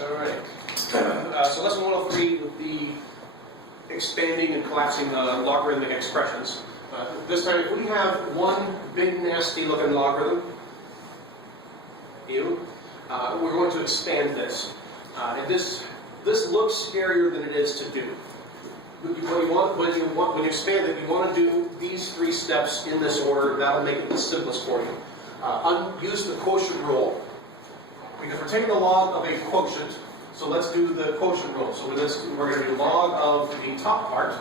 All right. So lesson 103 with the expanding and collapsing logarithmic expressions. This time, if we have one big nasty looking logarithm, we're going to expand this. And this looks scarier than it is to do. When you expand it, you want to do these three steps in this order. That'll make it the simplest for you. Use the quotient rule. Because we're taking the log of a quotient, so let's do the quotient rule. So we're going to do log of the top part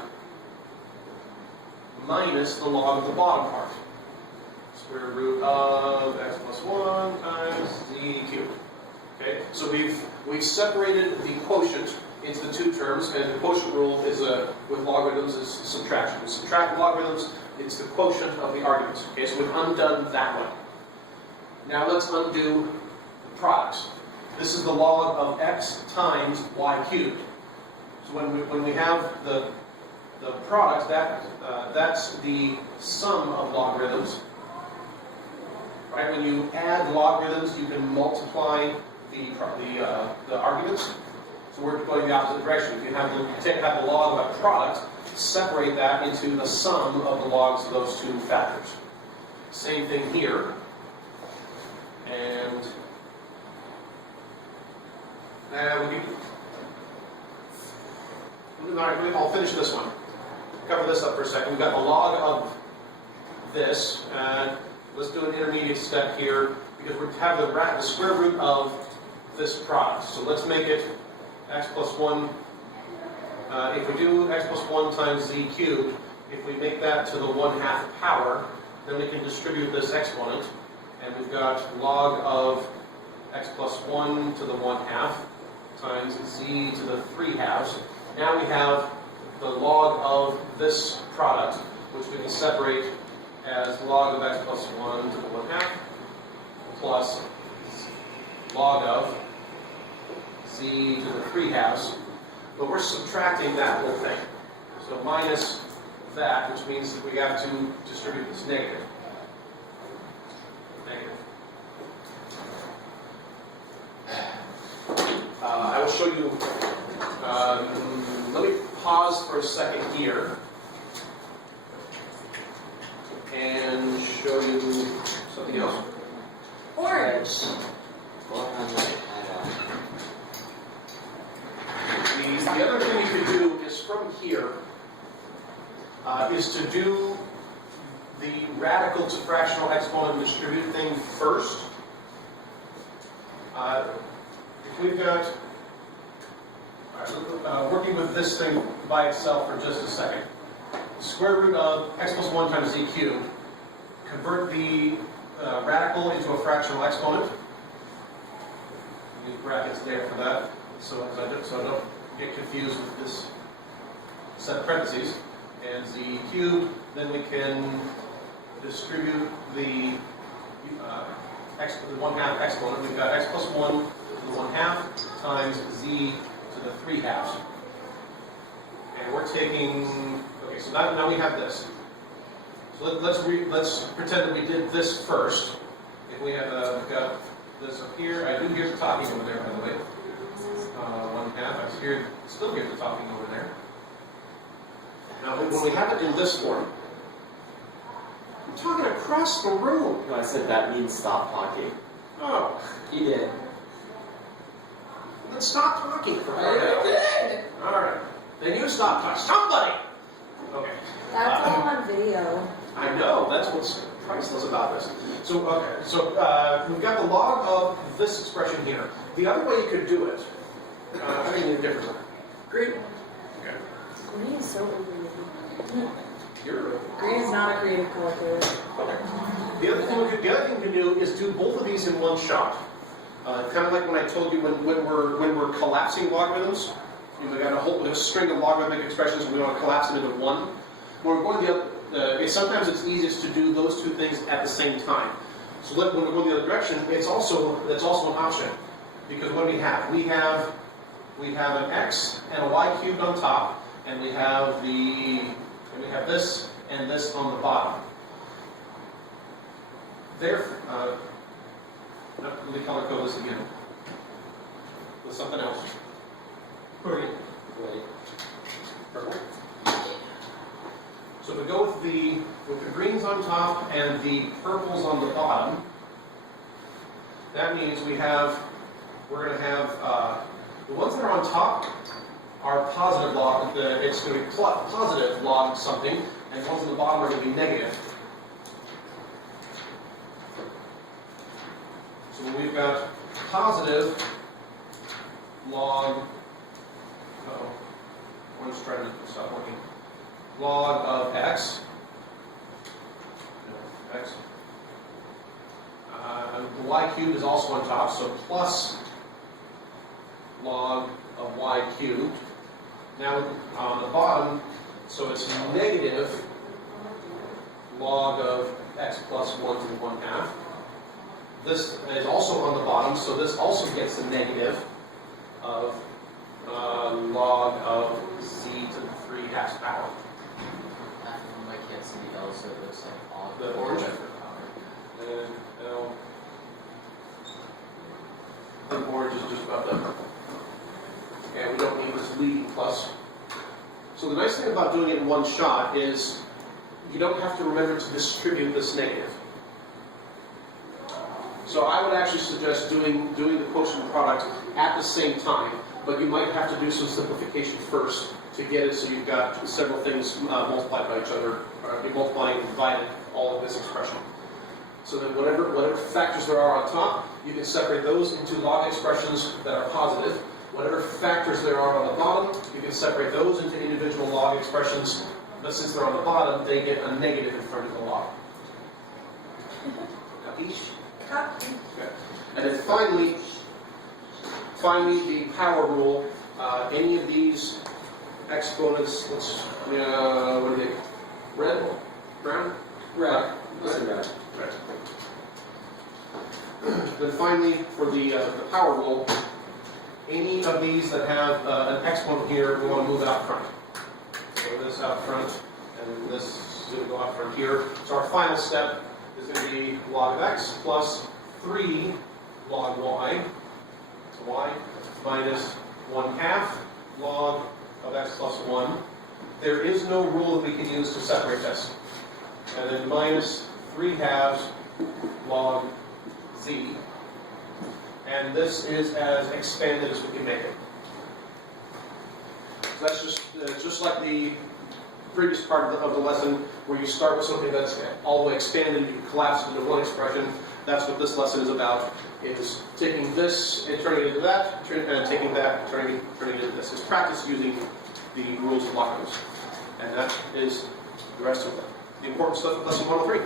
minus the log of the bottom part. Square root of x plus 1 times z cubed. Okay, so we've separated the quotient into the two terms, and the quotient rule is with logarithms is subtraction. We subtract logarithms, it's the quotient of the arguments. Okay, so we've undone that one. Now let's undo the products. This is the log of x times y cubed. So when we have the product, that's the sum of logarithms. Right? When you add logarithms, you can multiply the arguments. So we're going the opposite direction. If you have the log of a product, separate that into the sum of the logs of those two factors. Same thing here. And I'll finish this one. Cover this up for a second. We've got the log of this. Let's do an intermediate step here because we have the square root of this product. So let's make it x plus 1. If we do x plus 1 times z cubed, if we make that to the 1/2 power, then we can distribute this exponent. And we've got log of x plus 1 to the 1/2 times z to the 3/2. Now we have the log of this product, which we can separate as log of x plus 1 to the 1/2 plus log of z to the 3/2. But we're subtracting that whole thing. So minus that, which means that we have to distribute this negative. I will show you, let me pause for a second here and show you something else. Orange. The other thing you could do is from here, is to do the radical to fractional exponent distributed thing first. If we've got, working with this thing by itself for just a second. Square root of x plus 1 times z cubed. Convert the radical into a fractional exponent. Use brackets there for that, so I don't get confused with this set of parentheses. And z cubed, then we can distribute the 1/2 exponent. We've got x plus 1 to the 1/2 times z to the 3/2. And we're taking, okay, so now we have this. So let's pretend that we did this first. If we have, we've got this up here. I do hear the talking over there, by the way. 1/2, I still hear the talking over there. Now, when we have it in this form, I'm talking across the room. No, I said that means stop talking. Oh, You did. then stop talking for a I minute. did. All right. Then you stop talking. Somebody! Okay. That's all on video. I know. That's what's priceless about this. So, okay. So, we've got the log of this expression here. The other way you could do it, I mean, a different way. Green. Okay. Green is so overrated. You're Green is not a creative color. The other thing we can do is do both of these in one shot. Kind of like when I told you when we're collapsing logarithms, we got a string of logarithmic expressions and we want to collapse them into one. When we're going the other, sometimes it's easiest to do those two things at the same time. So when we're going the other direction, that's also an option, because what do we have? We have an x and a y cubed on top, and we have this and this on the bottom. Let me color code this again. with something else. Brilliant. Purple. So if we go with the greens on top and the purples on the bottom, that means we're going to have the ones that are on top are positive log. It's going to be positive log something, and the ones on the bottom are going to be negative. So when we've got positive log, I'm just trying to stop working. Log of x. X. The y cubed is also on top, so plus log of y cubed. Now on the bottom, so it's negative log of x plus 1 to 1/2. This is also on the bottom, so this also gets a negative of log of z to the 3/2 power. I can't see the L, so it looks like all The orange? power. And L. The orange is just about done. And we don't need this leading plus. So the nice thing about doing it in one shot is you don't have to remember to distribute this negative. So I would actually suggest doing the quotient product at the same time, but you might have to do some simplification first to get it so you've got several things multiplied by each other, you're multiplying and dividing all of this expression. So that whatever factors there are on top, you can separate those into log expressions that are positive. Whatever factors there are on the bottom, you can separate those into individual log expressions, but since they're on the bottom, they get a negative in front of the log. Capiche? Okay. And then finally, the power rule. Any of these exponents, what are they? Red? Brown? Red. Red. Then finally, for the power rule, any of these that have an exponent here, we want to move it out front. So this out front, and this is going to go out front here. So our final step is going to be log of x plus 3 log y. So y minus 1/2 log of x plus 1. There is no rule that we can use to separate this. And then minus 3/2 log z. And this is as expanded as we can make it. So that's just like the previous part of the lesson, where you start with something that's all the way expanded, you collapse it into one expression. That's what this lesson is about. Is taking this and turning it into that, and taking that and turning it into this. It's practice using the rules of logarithms. And that is the rest of the important stuff of lesson 103.